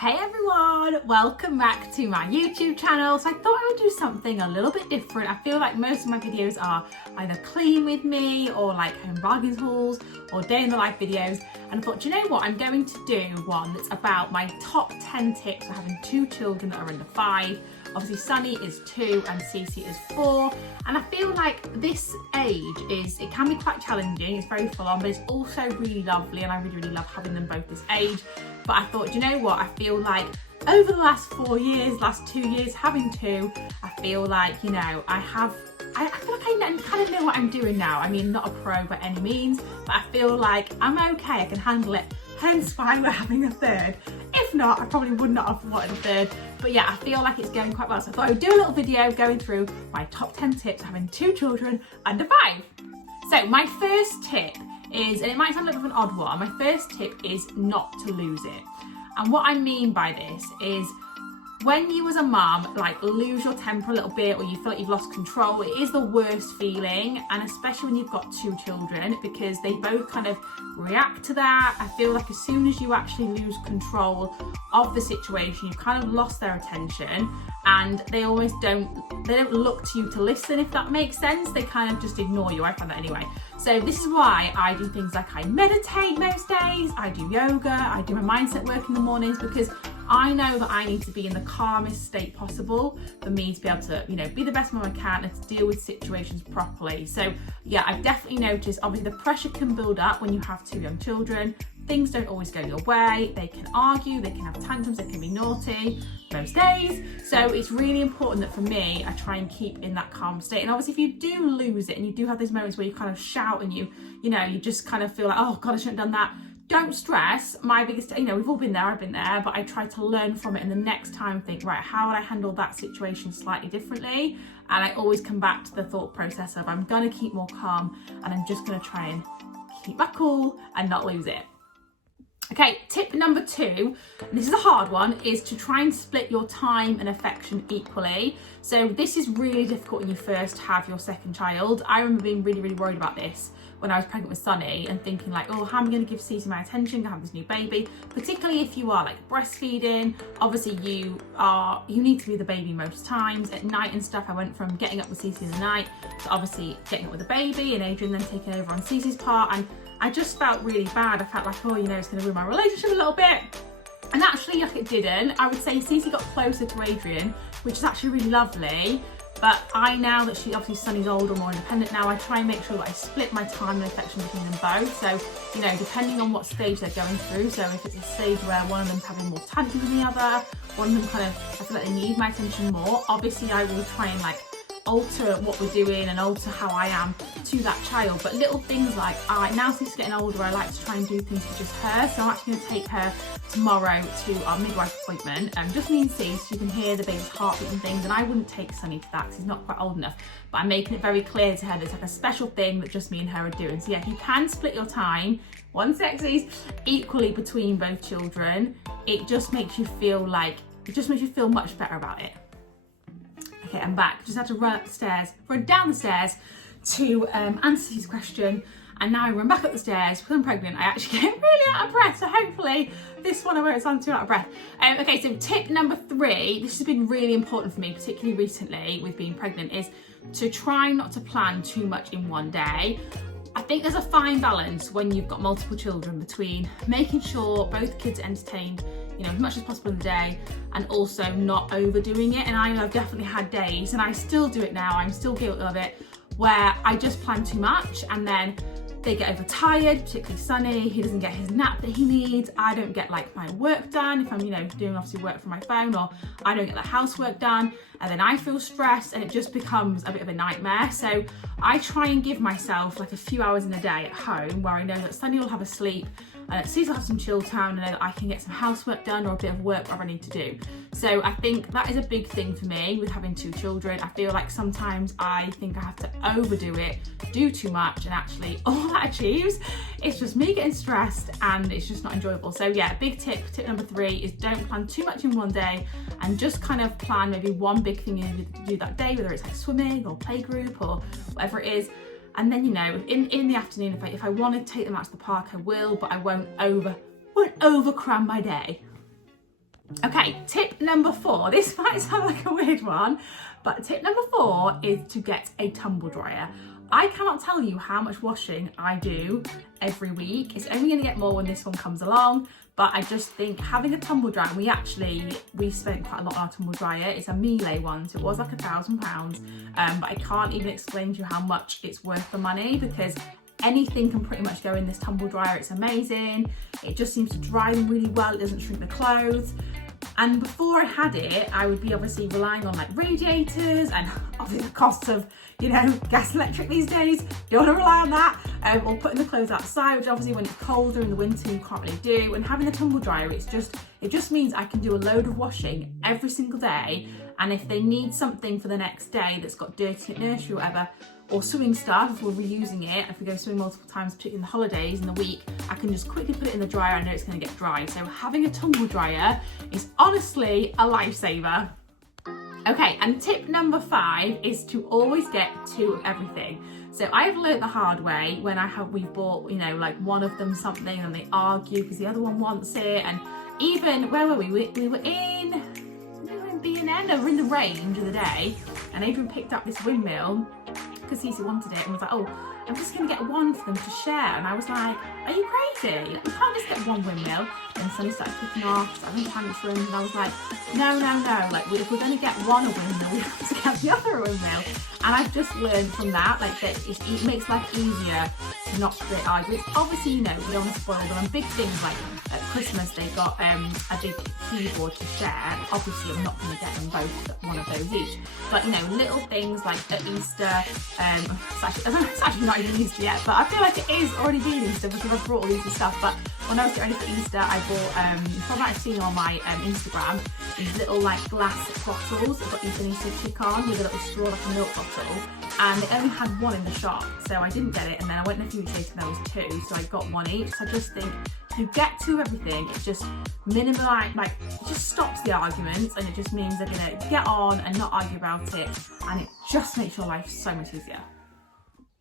Hey everyone, welcome back to my YouTube channel. So I thought I would do something a little bit different. I feel like most of my videos are either clean with me or like home bargains hauls or day in the life videos. And I thought, do you know what? I'm going to do one that's about my top 10 tips for having two children that are under 5. Obviously Sunny is 2 and Cece is 4. And I feel like this age it can be quite challenging. It's very full on, but it's also really lovely. And I really love having them both this age. But I thought, do you know what? I feel like over the last 4 years, last 2 years, having 2, I feel like, you know, I feel like I kind of know what I'm doing now. I mean, not a pro by any means, but I feel like I'm okay, I can handle it. Hence why we're having a third. If not, I probably would not have wanted a third. But yeah, I feel like it's going quite well. So I thought I would do a little video going through my top 10 tips for having 2 children under 5. So my first tip is, and it might sound a little bit of an odd one, my first tip is not to lose it. And what I mean by this is when you as a mum like lose your temper a little bit or you feel like you've lost control, it is the worst feeling, and especially when you've got 2 children because they both kind of react to that. I feel like as soon as you actually lose control of the situation, you've kind of lost their attention and they almost don't look to you to listen, if that makes sense. They kind of just ignore you. I find that anyway. So this is why I do things like I meditate most days, I do yoga, I do my mindset work in the mornings, because I know that I need to be in the calmest state possible for me to be able to, you know, be the best mum I can and to deal with situations properly. So yeah, I've definitely noticed, obviously the pressure can build up when you have 2 young children. Things don't always go your way. They can argue, they can have tantrums, they can be naughty most days. So it's really important that for me, I try and keep in that calm state. And obviously if you do lose it and you do have those moments where you kind of shout and you know, you just kind of feel like, oh God, I shouldn't have done that. Don't stress. My biggest, you know, we've all been there, I've been there, but I try to learn from it and the next time think, right, how would I handle that situation slightly differently? And I always come back to the thought process of I'm gonna keep more calm and I'm just gonna try and keep my cool and not lose it. Okay, tip number 2, and this is a hard one, is to try and split your time and affection equally. So this is really difficult when you first have your second child. I remember being really worried about this when I was pregnant with Sunny and thinking like, oh, how am I going to give Cece my attention? I have this new baby, particularly if you are like breastfeeding. Obviously you need to be the baby most times at night and stuff. I went from getting up with Cece in the night to obviously getting up with the baby and Adrian then taking over on Cece's part, and I just felt really bad. I felt like, oh, you know, it's going to ruin my relationship a little bit. And actually, like, it didn't. I would say Cece got closer to Adrian, which is actually really lovely. But now that Sunny's older, more independent now, I try and make sure that I split my time and affection between them both. So, you know, depending on what stage they're going through. So if it's a stage where one of them's having more tantrums than the other, one of them kind of, I feel like they need my attention more. Obviously, I will try and like alter what we're doing and alter how I am to that child, but little things like now since she's getting older, I like to try and do things for just her. So I'm actually going to take her tomorrow to our midwife appointment, just me and Cece, so you can hear the baby's heartbeat and things. And I wouldn't take Sunny to that because he's not quite old enough, but I'm making it very clear to her that it's like a special thing that just me and her are doing. So yeah, if you can split your time, equally between both children, it just makes you feel much better about it. Okay, I'm back. Just had to run down the stairs to answer his question, and now I run back up the stairs because I'm pregnant. I actually get really out of breath, so hopefully this one I won't sound too out of breath. Okay, so tip number 3, this has been really important for me, particularly recently with being pregnant, is to try not to plan too much in one day. I think there's a fine balance when you've got multiple children between making sure both kids are entertained, you know, as much as possible in the day, and also not overdoing it. And I know I've definitely had days, and I still do it now, I'm still guilty of it, where I just plan too much and then they get overtired, particularly Sunny. He doesn't get his nap that he needs. I don't get like my work done if I'm, you know, doing obviously work from my phone, or I don't get the housework done, and then I feel stressed and it just becomes a bit of a nightmare. So I try and give myself like a few hours in a day at home where I know that Sunny will have a sleep, Cece will have some chill time, and I know that I can get some housework done or a bit of work whatever I need to do. So I think that is a big thing for me with having 2 children. I feel like sometimes I think I have to overdo it, do too much, and actually all that achieves is just me getting stressed and it's just not enjoyable. So yeah, big tip number 3 is don't plan too much in one day, and just kind of plan maybe one big thing you need to do that day, whether it's like swimming or playgroup or whatever it is. And then, you know, in the afternoon, if I want to take them out to the park, I will, but I won't over cram my day. Okay, tip number 4. This might sound like a weird one, but tip number 4 is to get a tumble dryer. I cannot tell you how much washing I do every week. It's only going to get more when this one comes along, but I just think having a tumble dryer, we spent quite a lot on our tumble dryer. It's a Miele one, so it was like £1,000, but I can't even explain to you how much it's worth the money, because anything can pretty much go in this tumble dryer. It's amazing. It just seems to dry them really well. It doesn't shrink the clothes. And before I had it, I would be obviously relying on like radiators, and obviously the costs of, gas electric these days. You don't want to rely on that. Or putting the clothes outside, which obviously when it's colder in the winter you can't really do. And having a tumble dryer, it just means I can do a load of washing every single day. And if they need something for the next day that's got dirty at nursery or whatever, or swimming stuff, if we're reusing it, if we go swimming multiple times, particularly in the holidays in the week, I can just quickly put it in the dryer. I know it's going to get dry. So having a tumble dryer is honestly a lifesaver. Okay, and tip number 5 is to always get 2 of everything. So I've learned the hard way when we've bought, like one of them something and they argue because the other one wants it. And even, where were we? We were in B&N, or in the range of the day, and Adrian picked up this windmill because Cece wanted it and was like, oh, I'm just going to get one for them to share. And I was like, are you crazy? Like, we can't just get one windmill. And Sonny started kicking off, started tantrums, and I was like, no. Like, if we're going to get one a windmill, we have to get the other a windmill. And I've just learned from that, like, that it makes life easier to not create arguments. Obviously, we don't want to spoil them. And big things like at Christmas, they got a big keyboard to share. Obviously, I'm not going to get them both one of those each. But, little things like at Easter, it's actually not even Easter yet, but I feel like it is already been Easter because I've brought all these stuff. But when I was getting ready for Easter, I bought, you probably might have seen on my Instagram, these little like glass bottles that got these Easter chick on with a little straw like a milk bottle. And they only had one in the shop, so I didn't get it, and then I went in a few weeks later and there was 2, so I got one each. So I just think if you get 2 of everything, it just it just stops the arguments, and it just means they're gonna get on and not argue about it, and it just makes your life so much easier.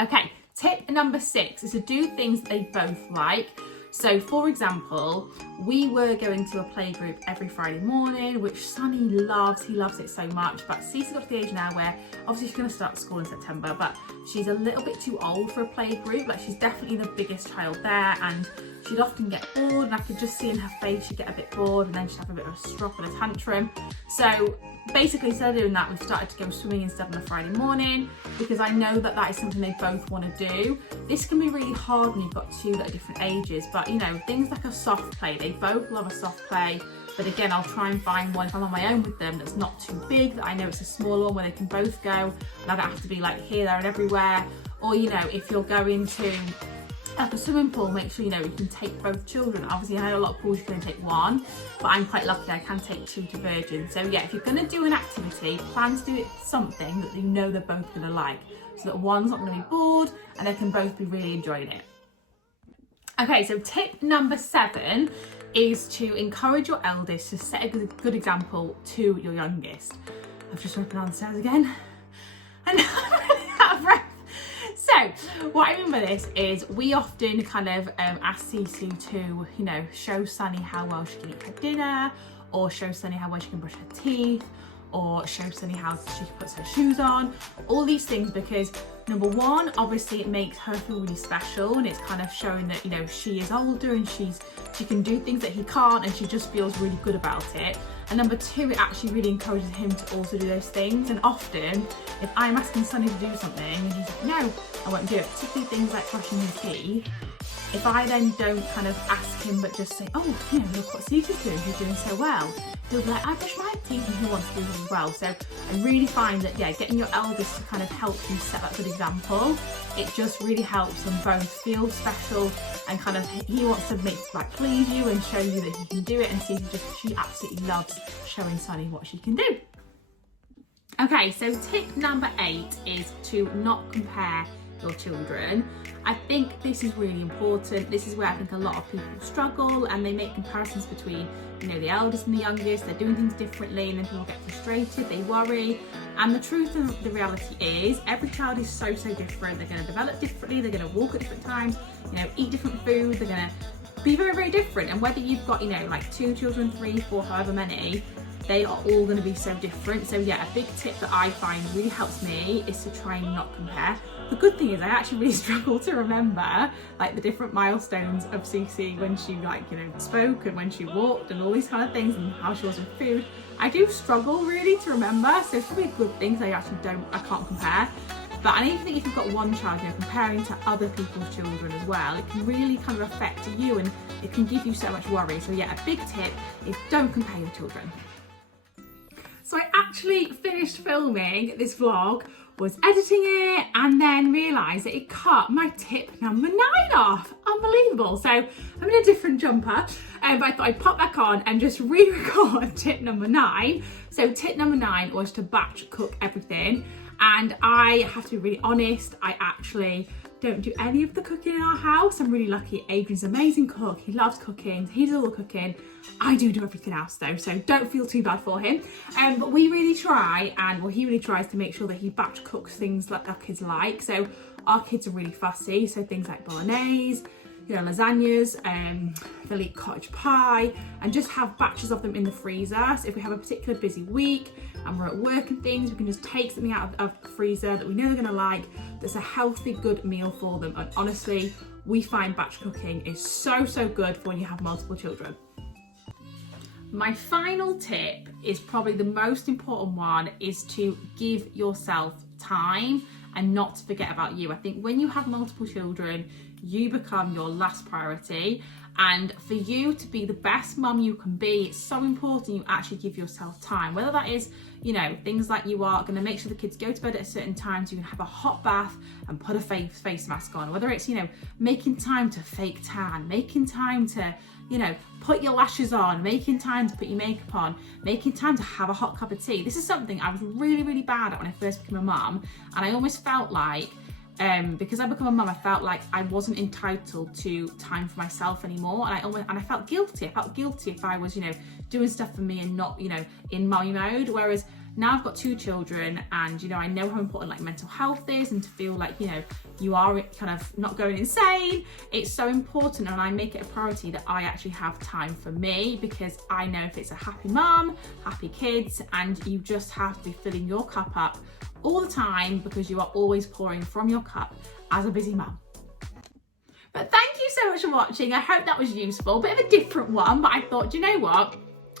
Okay, tip number 6 is to do things that they both like. So for example, we were going to a playgroup every Friday morning, which Sonny loves. He loves it so much. But Cece got to the age now where obviously she's going to start school in September, but she's a little bit too old for a playgroup. Like, she's definitely the biggest child there, and she'd often get bored, and I could just see in her face she'd get a bit bored, and then she'd have a bit of a strop and a tantrum. So basically, instead of doing that, we've started to go swimming instead on a Friday morning, because I know that is something they both want to do. This can be really hard when you've got 2 that are different ages, but things like a soft play, they both love a soft play. But again, I'll try and find one if I'm on my own with them that's not too big, that I know it's a small one where they can both go, and I don't have to be like here, there and everywhere. Or if you're going to like a swimming pool, make sure you can take both children. Obviously, I know a lot of pools you can only take 1, but I'm quite lucky I can take 2 to Virgin. So yeah, if you're going to do an activity, plan to do it something that they're both going to like, so that one's not going to be bored and they can both be really enjoying it. Okay, so tip number 7 is to encourage your eldest to set a good example to your youngest. I've just run downstairs again and I'm really out of breath. So what I mean by this is we often kind of ask Cece to, show Sunny how well she can eat her dinner, or show Sunny how well she can brush her teeth, or show Sunny how she puts her shoes on, all these things, because number 1, obviously it makes her feel really special, and it's kind of showing that she is older and she can do things that he can't, and she just feels really good about it. And number 2, it actually really encourages him to also do those things. And often, if I'm asking Sonny to do something and he's like, no, I won't do it, particularly things like brushing his teeth, if I then don't kind of ask him but just say, oh, look what Cece's doing, he's doing so well, he'll be like, I brush my teeth, and he wants to do it as well. So I really find that, getting your eldest to kind of help you set that good example, it just really helps them both feel special, and kind of he wants to please you and show you that he can do it, and she absolutely loves showing Sonny what she can do. Okay, so tip number 8 is to not compare your children. I think this is really important. This is where I think a lot of people struggle, and they make comparisons between the eldest and the youngest. They're doing things differently, and then people get frustrated, they worry. And the truth and the reality is every child is so different. They're going to develop differently, they're going to walk at different times, eat different food, they're going to be very, very different. And whether you've got, you know, like 2 children, 3, 4, however many, they are all going to be so different. So yeah, a big tip that I find really helps me is to try and not compare. The good thing is I actually really struggle to remember like the different milestones of Cece when she, like, you know, spoke and when she walked and all these kind of things, and how she was with food. I do struggle really to remember, so it's probably a good thing. I can't compare. But I even think if you've got one child, you know, comparing to other people's children as well, it can really kind of affect you and it can give you so much worry. So yeah, a big tip is don't compare your children. So I actually finished filming this vlog, was editing it, and then realised that it cut my tip number 9 off. Unbelievable. So I'm in a different jumper, but I thought I'd pop back on and just re-record tip number 9. So tip number 9 was to batch cook everything. And I have to be really honest, I actually don't do any of the cooking in our house. I'm really lucky. Adrian's an amazing cook. He loves cooking. He does all the cooking. I do everything else though, so don't feel too bad for him. But we really try, and well, he really tries to make sure that he batch cooks things that our kids like. So our kids are really fussy. So things like bolognese, you know, lasagnas, they'll eat cottage pie, and just have batches of them in the freezer. So if we have a particular busy week and we're at work and things, we can just take something out of the freezer that we know they're gonna like, that's a healthy, good meal for them. And honestly, we find batch cooking is so, so good for when you have multiple children. My final tip is probably the most important one, is to give yourself time and not to forget about you. I think when you have multiple children, you become your last priority. And for you to be the best mum you can be, it's so important you actually give yourself time. Whether that is, you know, things like you are going to make sure the kids go to bed at a certain time so you can have a hot bath and put a face mask on. Whether it's, you know, making time to fake tan, making time to, you know, put your lashes on, making time to put your makeup on, making time to have a hot cup of tea. This is something I was really, really bad at when I first became a mum. And I almost felt like, because I become a mum, I felt like I wasn't entitled to time for myself anymore, and I felt guilty. I felt guilty if I was, you know, doing stuff for me and not, you know, in mummy mode. Whereas now I've got 2 children, and, you know, I know how important like mental health is, and to feel like, you know, you are kind of not going insane. It's so important, and I make it a priority that I actually have time for me, because I know if it's a happy mum, happy kids, and you just have to be filling your cup up all the time, because you are always pouring from your cup as a busy mum. But thank you so much for watching. I hope that was useful. Bit of a different one, but I thought, do you know what?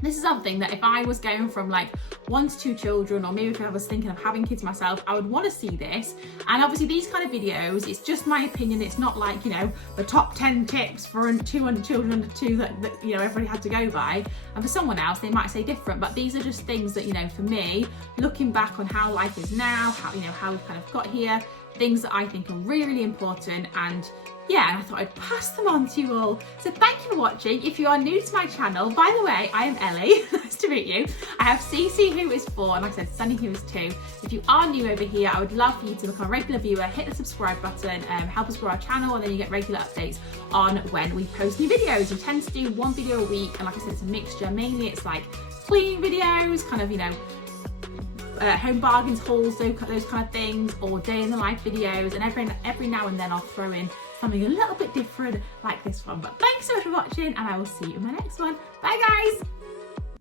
This is something that if I was going from like 1 to 2 children, or maybe if I was thinking of having kids myself, I would want to see this. And obviously these kind of videos, it's just my opinion. It's not like, you know, the top 10 tips for 200 children under 2 that you know, everybody had to go by. And for someone else, they might say different, but these are just things that, you know, for me, looking back on how life is now, how, you know, how we've kind of got here, things that I think are really, really important. And yeah, and I thought I'd pass them on to you all. So thank you for watching. If you are new to my channel, by the way, I am Ellie. Nice to meet you. I have Cece, who is 4, and like I said, Sunny, who is 2. If you are new over here, I would love for you to become a regular viewer, hit the subscribe button, help us grow our channel, and then you get regular updates on when we post new videos. We tend to do 1 video a week, and like I said, it's a mixture. Mainly it's like cleaning videos, kind of, you know, home bargains, hauls, those kind of things, or day in the life videos, and every now and then I'll throw in something a little bit different like this one. But thanks so much for watching, and I will see you in my next one. Bye guys.